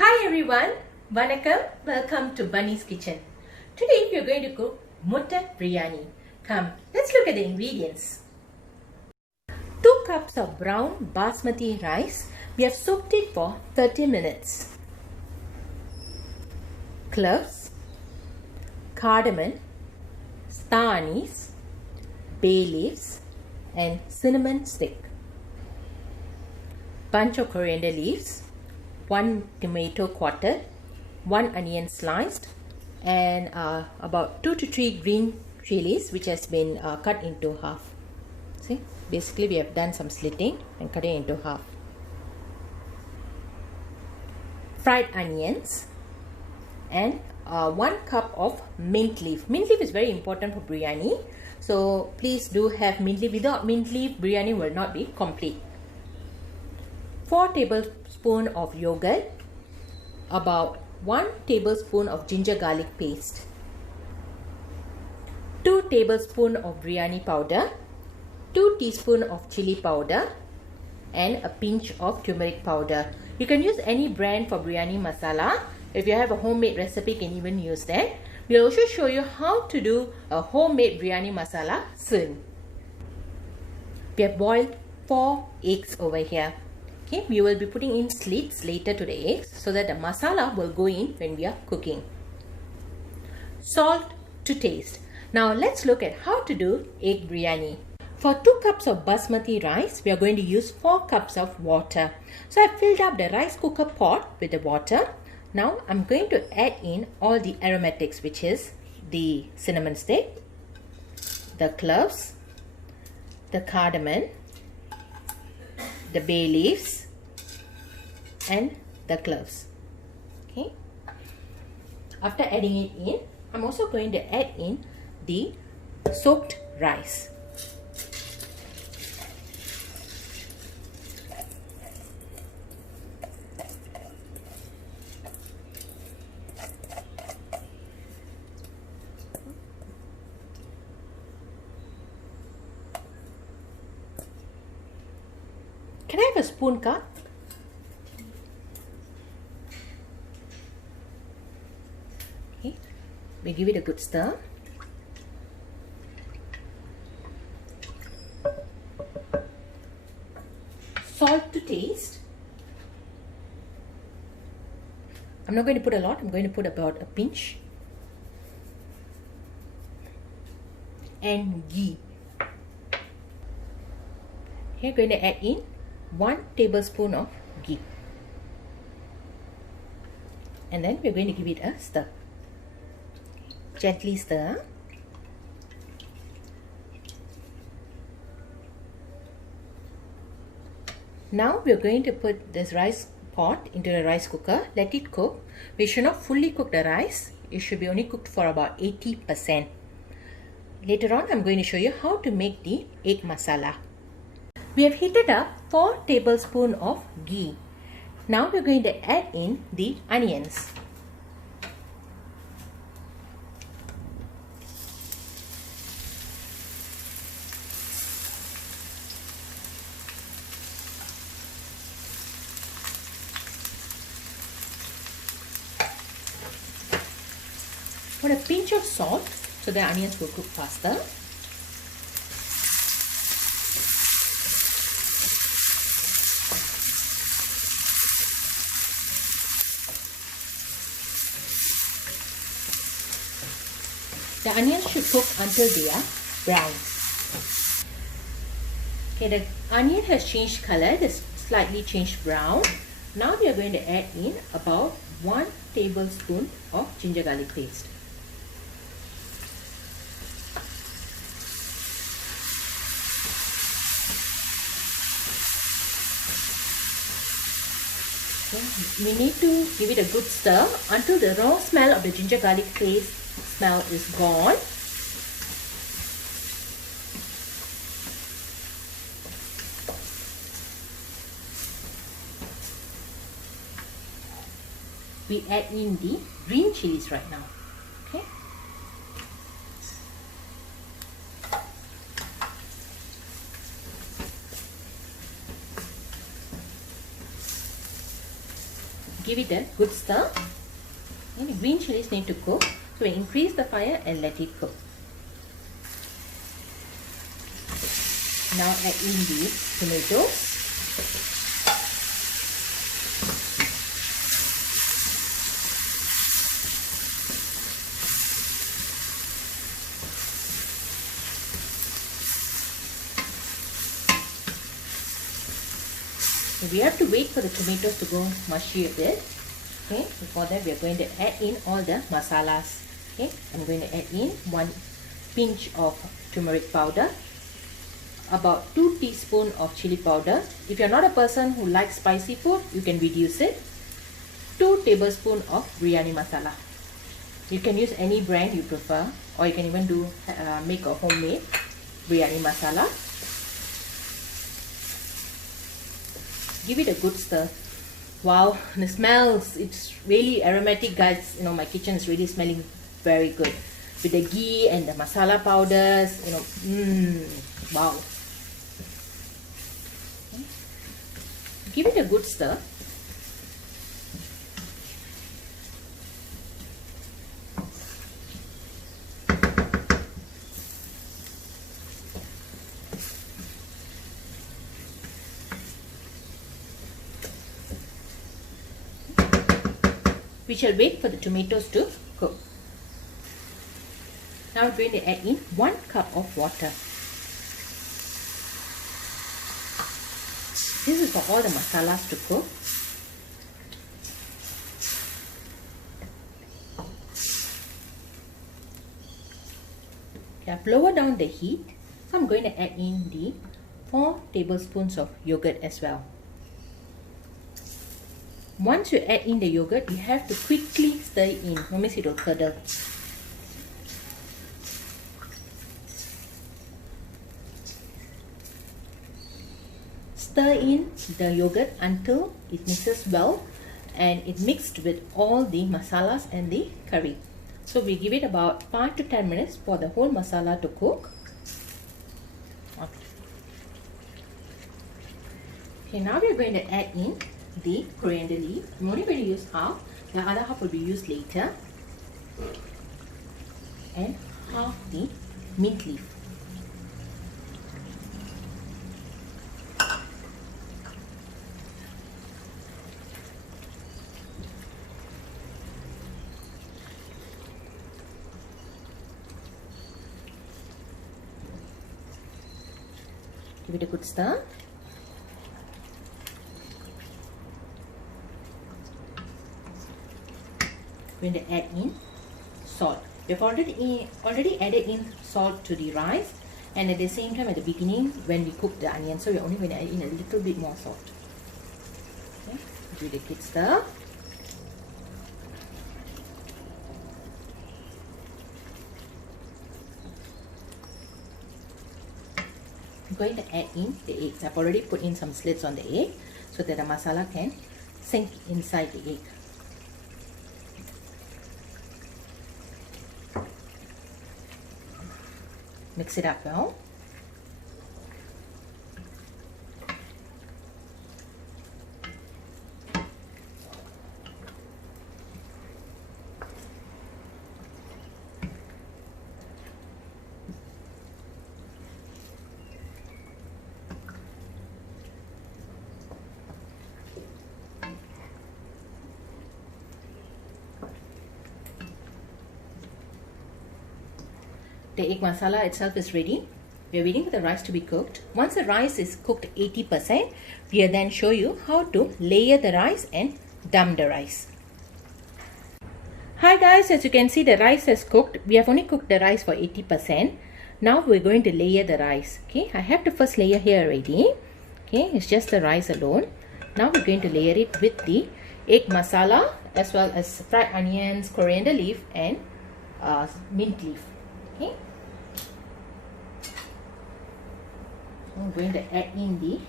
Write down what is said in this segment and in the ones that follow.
Hi everyone, Vanakkam, welcome to Bunny's Kitchen. Today we are going to cook Mutta Biryani. Come, let's look at the ingredients. 2 cups of brown basmati rice. We have soaked it for 30 minutes. Cloves, cardamom, star anise, bay leaves and cinnamon stick. Bunch of coriander leaves, 1 tomato quartered, 1 onion sliced, and about 2 to 3 green chilies which has been cut into half. See, basically we have done some slitting and cutting into half. Fried onions and 1 cup of mint leaf. Mint leaf is very important for biryani, so please do have mint leaf. Without mint leaf, biryani will not be complete. 4 tablespoons of yogurt, about 1 tablespoon of ginger garlic paste, 2 tablespoons of biryani powder, 2 teaspoons of chili powder and a pinch of turmeric powder. You can use any brand for biryani masala. If you have a homemade recipe, you can even use that. We'll also show you how to do a homemade biryani masala soon. We have boiled 4 eggs over here. Okay, we will be putting in slits later to the eggs so that the masala will go in when we are cooking. Salt to taste. Now let's look at how to do egg biryani. For 2 cups of basmati rice, we are going to use 4 cups of water. So I filled up the rice cooker pot with the water. Now I'm going to add in all the aromatics, which is the cinnamon stick, the cloves, the cardamom, the bay leaves and the cloves. Okay. After adding it in, I'm also going to add in the soaked rice. Can I have a spoon cup? Okay, we give it a good stir. Salt to taste. I'm not going to put a lot, I'm going to put about a pinch. And ghee. Here, going to add in 1 tablespoon of ghee, and then we're going to give it a stir. Gently stir. Now we're going to put this rice pot into the rice cooker. Let it cook. We should not fully cook the rice. It should be only cooked for about 80%. Later on, I'm going to show you how to make the egg masala. We have heated up 4 tablespoons of ghee. Now we're going to add in the onions. Put a pinch of salt so the onions will cook faster. The onions should cook until they are brown. Okay, the onion has changed color, it has slightly changed brown. Now we are going to add in about 1 tablespoon of ginger garlic paste. Okay, we need to give it a good stir until the raw smell of the ginger garlic paste smell is gone. We add in the green chilies right now. Okay. give it a good stir. And the green chilies need to cook, so we increase the fire and let it cook. Now add in the tomatoes. So we have to wait for the tomatoes to go mushy a bit. Okay, before that we are going to add in all the masalas. Okay, I'm going to add in 1 pinch of turmeric powder, about 2 teaspoons of chili powder. If you're not a person who likes spicy food, you can reduce it. 2 tablespoons of biryani masala. You can use any brand you prefer, or you can even do make a homemade biryani masala. Give it a good stir. Wow, the smells, it's really aromatic, guys. You know, my kitchen is really smelling very good with the ghee and the masala powders. You know, wow. Okay. Give it a good stir. We shall wait for the tomatoes to cook. Now we're going to add in 1 cup of water. This is for all the masalas to cook. Okay, I've lowered down the heat, so I'm going to add in the 4 tablespoons of yogurt as well. Once you add in the yogurt, you have to quickly stir it in, otherwise it will curdle. Stir in the yogurt until it mixes well and it mixed with all the masalas and the curry. So we give it about 5 to 10 minutes for the whole masala to cook. Okay, now we're going to add in the coriander leaf. I'm only going to use half, the other half will be used later, and half the mint leaf. Give it a good stir. Going to add in salt. We've already added in salt to the rice, and at the same time at the beginning when we cook the onion, so we're only going to add in a little bit more salt. Okay, give it a good stir. I'm going to add in the eggs. I've already put in some slits on the egg so that the masala can sink inside the egg. Mix it up well. The egg masala itself is ready. We are waiting for the rice to be cooked. Once the rice is cooked 80%, we will then show you how to layer the rice and dum the rice. Hi guys, as you can see the rice has cooked. We have only cooked the rice for 80%. Now we're going to layer the rice. Okay, I have to first layer here already. Okay, it's just the rice alone. Now we're going to layer it with the egg masala as well as fried onions, coriander leaf and mint leaf. Okay. I'm going to add in the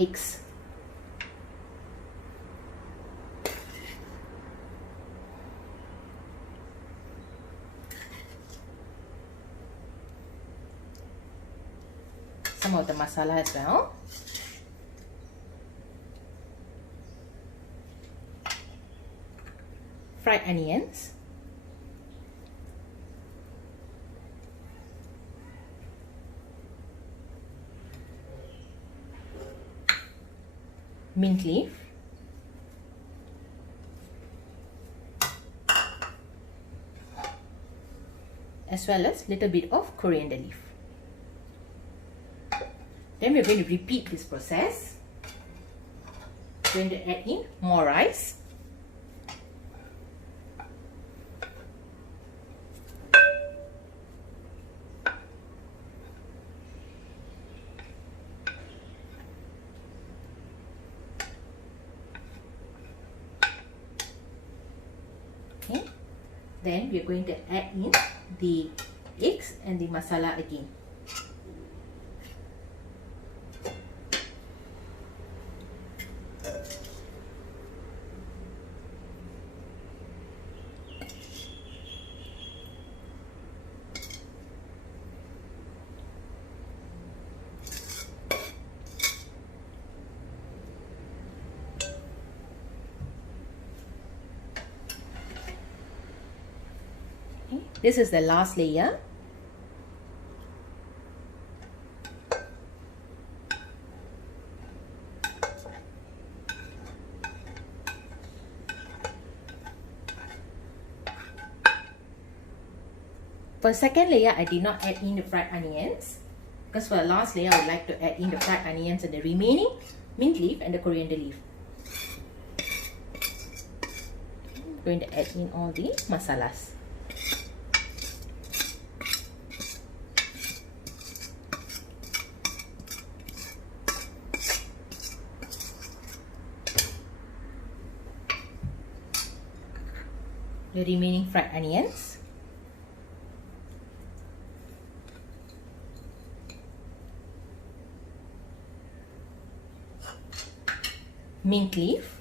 eggs. Some of the masala as well. fried onions, mint leaf, as well as little bit of coriander leaf. Then we're going to repeat this process. We're going to add in more rice. Okay. Then we're going to add in the eggs and the masala again. Okay. This is the last layer. For second layer, I did not add in the fried onions, because for the last layer, I would like to add in the fried onions and the remaining mint leaf and the coriander leaf. I'm going to add in all the masalas. The remaining fried onions, mint leaf,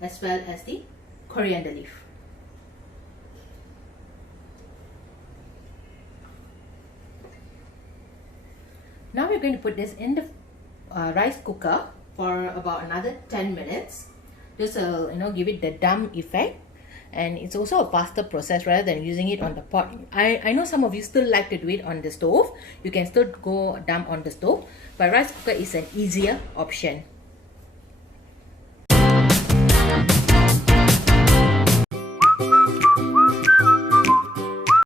as well as the coriander leaf. Now we're going to put this in the rice cooker for about another 10 minutes. Just give it the dum effect. And it's also a faster process rather than using it on the pot. I know some of you still like to do it on the stove. You can still go dum on the stove, but rice cooker is an easier option.